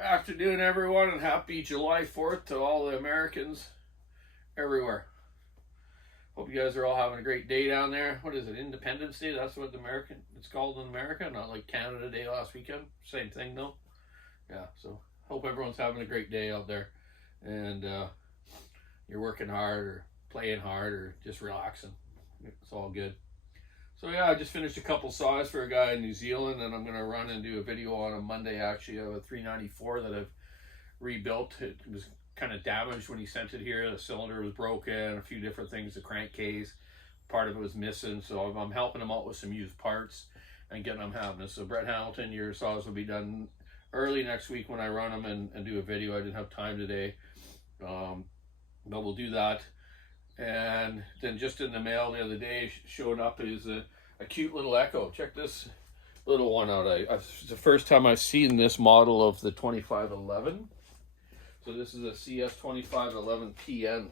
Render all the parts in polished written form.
Afternoon, everyone, and happy July 4th to all the Americans everywhere. Hope you guys are all having a great day down there. What is it, Independence Day? That's what it's called in America, not like Canada Day last weekend. Same thing, though. Yeah, so hope everyone's having a great day out there. And you're working hard or playing hard or just relaxing. It's all good. So yeah, I just finished a couple saws for a guy in New Zealand, and I'm going to run and do a video on a Monday, actually, of a 394 that I've rebuilt. It was kind of damaged when he sent it here. The cylinder was broken, a few different things, the crankcase, part of it was missing. So I'm helping him out with some used parts and getting them happening. So Brett Hamilton, your saws will be done early next week when I run them and do a video. I didn't have time today, but we'll do that. And then just in the mail the other day, showing up is a cute little Echo. Check this little one out. It's the first time I've seen this model of the 2511. So this is a CS 2511 PN.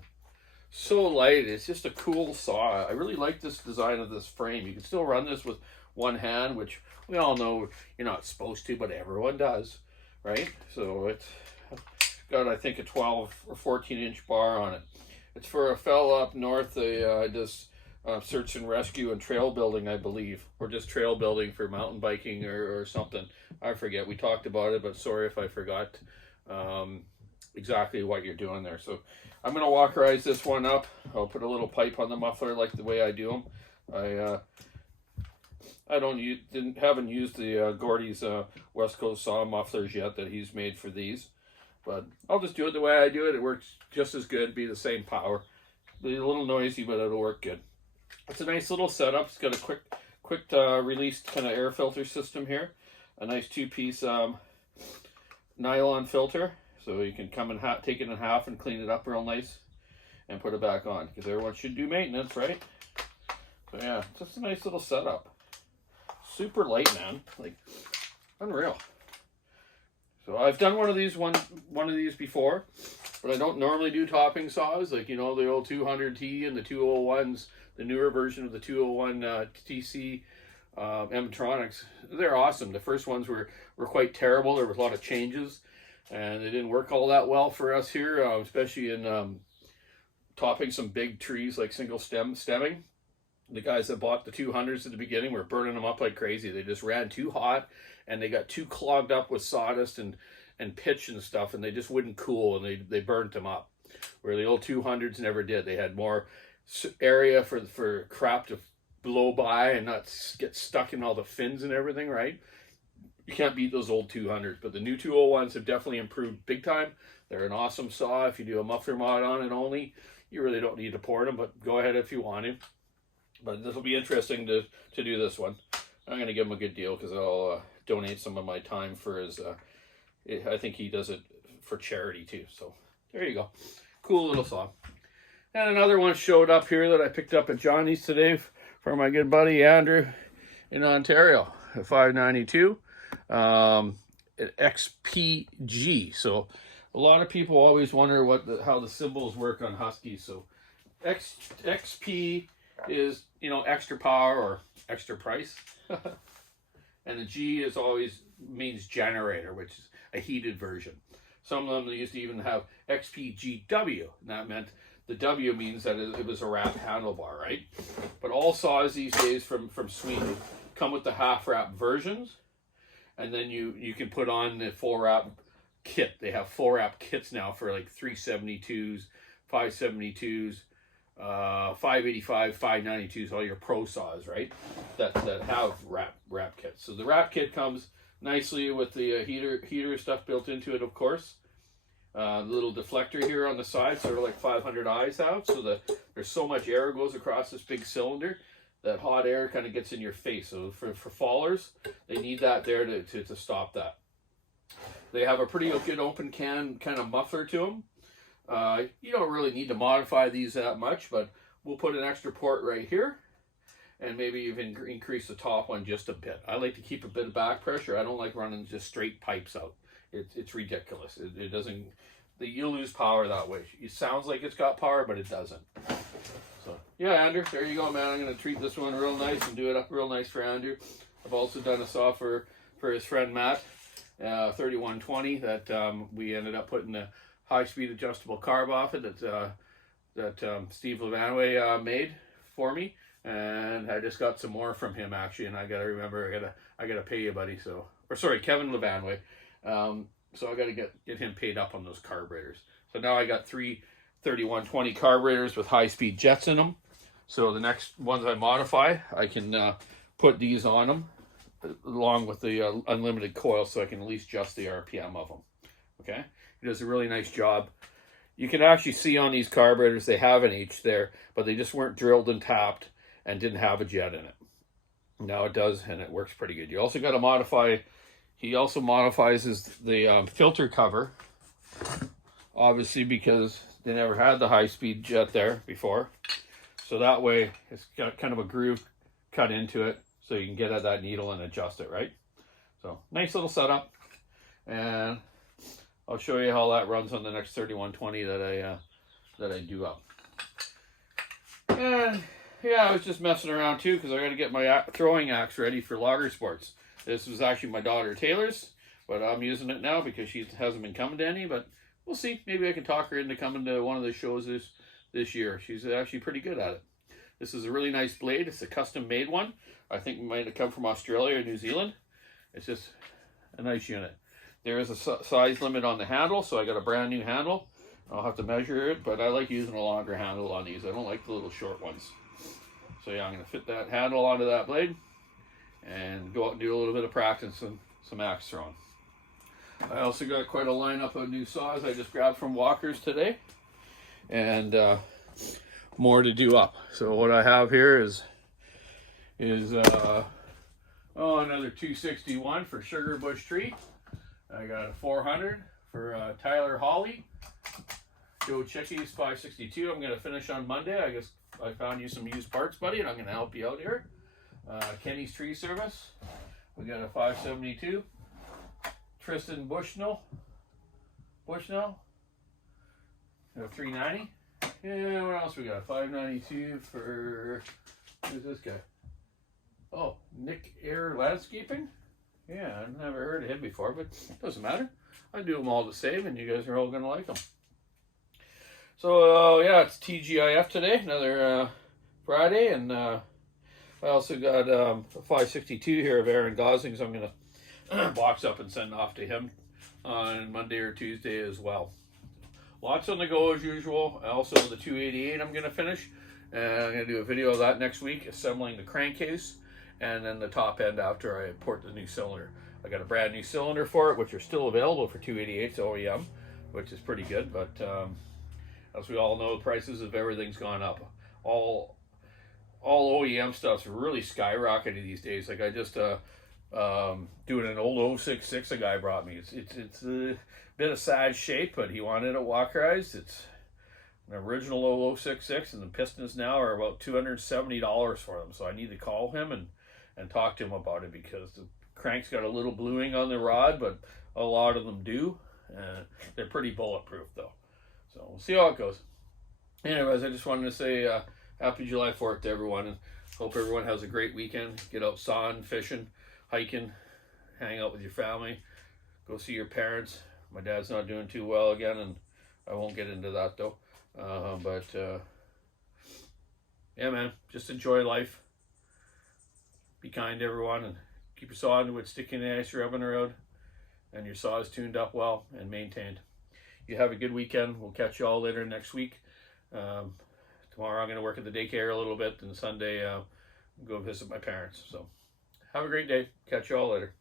So light, it's just a cool saw. I really like this design of this frame. You can still run this with one hand, which we all know you're not supposed to, but everyone does, right? So it's got, I think, a 12 or 14 inch bar on it. It's for a fella up north. They does search and rescue and trail building, I believe, or just trail building for mountain biking or something. I forget. We talked about it, but sorry if I forgot exactly what you're doing there. So I'm going to walkerize this one up. I'll put a little pipe on the muffler like the way I do them. I haven't used the Gordy's West Coast saw mufflers yet that he's made for these. But I'll just do it the way I do it. It works just as good, be the same power. Be a little noisy, but it'll work good. It's a nice little setup. It's got a quick release kind of air filter system here. A nice two-piece nylon filter. So you can come and take it in half and clean it up real nice and put it back on. Because everyone should do maintenance, right? So yeah, just a nice little setup. Super light, man. Like, unreal. So I've done one of these before, but I don't normally do topping saws, like, you know, the old 200T and the 201s, the newer version of the 201 TC M-Tronics. They're awesome. The first ones were quite terrible. There was a lot of changes, and they didn't work all that well for us here, especially in topping some big trees like single stemming. The guys that bought the 200s at the beginning were burning them up like crazy. They just ran too hot, and they got too clogged up with sawdust and pitch and stuff, and they just wouldn't cool, and they burnt them up. Where the old 200s never did. They had more area for crap to blow by and not get stuck in all the fins and everything, right? You can't beat those old 200s, but the new 201s have definitely improved big time. They're an awesome saw. If you do a muffler mod on it only, you really don't need to port them, but go ahead if you want to. But this will be interesting to do this one. I'm going to give him a good deal because I'll donate some of my time for his, I think he does it for charity too. So there you go. Cool little saw. And another one showed up here that I picked up at Johnny's today for my good buddy Andrew in Ontario. A 592 XPG. So a lot of people always wonder how the symbols work on Huskies. So XP is, you know, extra power or extra price. And the G is always means generator, which is a heated version. Some of them, they used to even have XPGW, and that meant the W means that it was a wrapped handlebar, right? But all saws these days from Sweden come with the half wrap versions, and then you can put on the full wrap kit. They have full wrap kits now for like 372s, 572s, 585, 592s, all your pro saws, right? That have wrap kits. So the wrap kit comes nicely with the heater stuff built into it, of course. The little deflector here on the side, sort of like 500 eyes have, so that there's so much air goes across this big cylinder that hot air kind of gets in your face. So for fallers, they need that there to stop that. They have a pretty good open can kind of muffler to them. You don't really need to modify these that much, but we'll put an extra port right here and maybe even increase the top one just a bit. I like to keep a bit of back pressure. I don't like running just straight pipes out. It's ridiculous. It doesn't, you'll lose power that way. It sounds like it's got power, but it doesn't. So yeah, Andrew, there you go, man. I'm going to treat this one real nice and do it up real nice for Andrew. I've also done a saw for his friend Matt. 3120 that we ended up putting the high-speed adjustable carb off it that Steve Levanway made for me, and I just got some more from him actually, and I gotta remember I gotta pay you, buddy. So, or sorry, Kevin Levanway. So I gotta get him paid up on those carburetors. So now I got 3 3120 carburetors with high-speed jets in them. So the next ones I modify, I can put these on them along with the unlimited coil, so I can at least adjust the RPM of them. Okay, he does a really nice job. You can actually see on these carburetors they have an H there, but they just weren't drilled and tapped and didn't have a jet in it. Now it does, and it works pretty good. You also got to modify. He also modifies the filter cover, obviously because they never had the high-speed jet there before. So that way it's got kind of a groove cut into it, so you can get at that needle and adjust it, right? So nice little setup, and I'll show you how that runs on the next 3120 that I do up. And yeah, I was just messing around too because I got to get my throwing axe ready for logger sports. This was actually my daughter Taylor's, but I'm using it now because she hasn't been coming to any. But we'll see. Maybe I can talk her into coming to one of the shows this year. She's actually pretty good at it. This is a really nice blade. It's a custom made one. I think it might have come from Australia or New Zealand. It's just a nice unit. There is a size limit on the handle, so I got a brand new handle. I'll have to measure it, but I like using a longer handle on these. I don't like the little short ones. So yeah, I'm going to fit that handle onto that blade and go out and do a little bit of practice and some axe throwing. I also got quite a lineup of new saws I just grabbed from Walker's today, and more to do up. So what I have here is another 261 for Sugar Bush Tree. I got a 400 for Tyler Hawley. Joe Chickies 562. I'm going to finish on Monday. I guess I found you some used parts, buddy, and I'm going to help you out here. Kenny's Tree Service. We got a 572. Tristan Bushnell. A 390. Yeah, what else we got? 592 for, who's this guy? Oh, Nick Air Landscaping. Yeah, I've never heard of him before, but it doesn't matter. I do them all the same, and you guys are all going to like them. So, yeah, it's TGIF today, another Friday, and I also got a 562 here of Aaron Gosling's. I'm going to box up and send off to him on Monday or Tuesday as well. Lots on the go as usual. Also, the 288 I'm going to finish, and I'm going to do a video of that next week, assembling the crankcase, and then the top end after I port the new cylinder. I got a brand new cylinder for it, which are still available for 288s OEM, which is pretty good, but as we all know, the prices of everything's gone up. All OEM stuff's really skyrocketed these days. Like I just doing an old 066 a guy brought me. It's a bit of sad shape, but he wanted it walkerized. It's an original 066, and the pistons now are about $270 for them. So I need to call him and talk to him about it, because the crank's got a little bluing on the rod, but a lot of them do. They're pretty bulletproof though. So we'll see how it goes. Anyways, I just wanted to say happy July 4th to everyone, and hope everyone has a great weekend. Get out sawing, fishing, hiking, hang out with your family, go see your parents. My dad's not doing too well again, and I won't get into that though. Yeah, man, just enjoy life. Be kind to everyone, and keep your saw into it, sticking the ice rubbing the road, and your saw is tuned up well and maintained. You have a good weekend. We'll catch you all later next week. Tomorrow I'm going to work at the daycare a little bit, and Sunday go visit my parents. So have a great day. Catch you all later.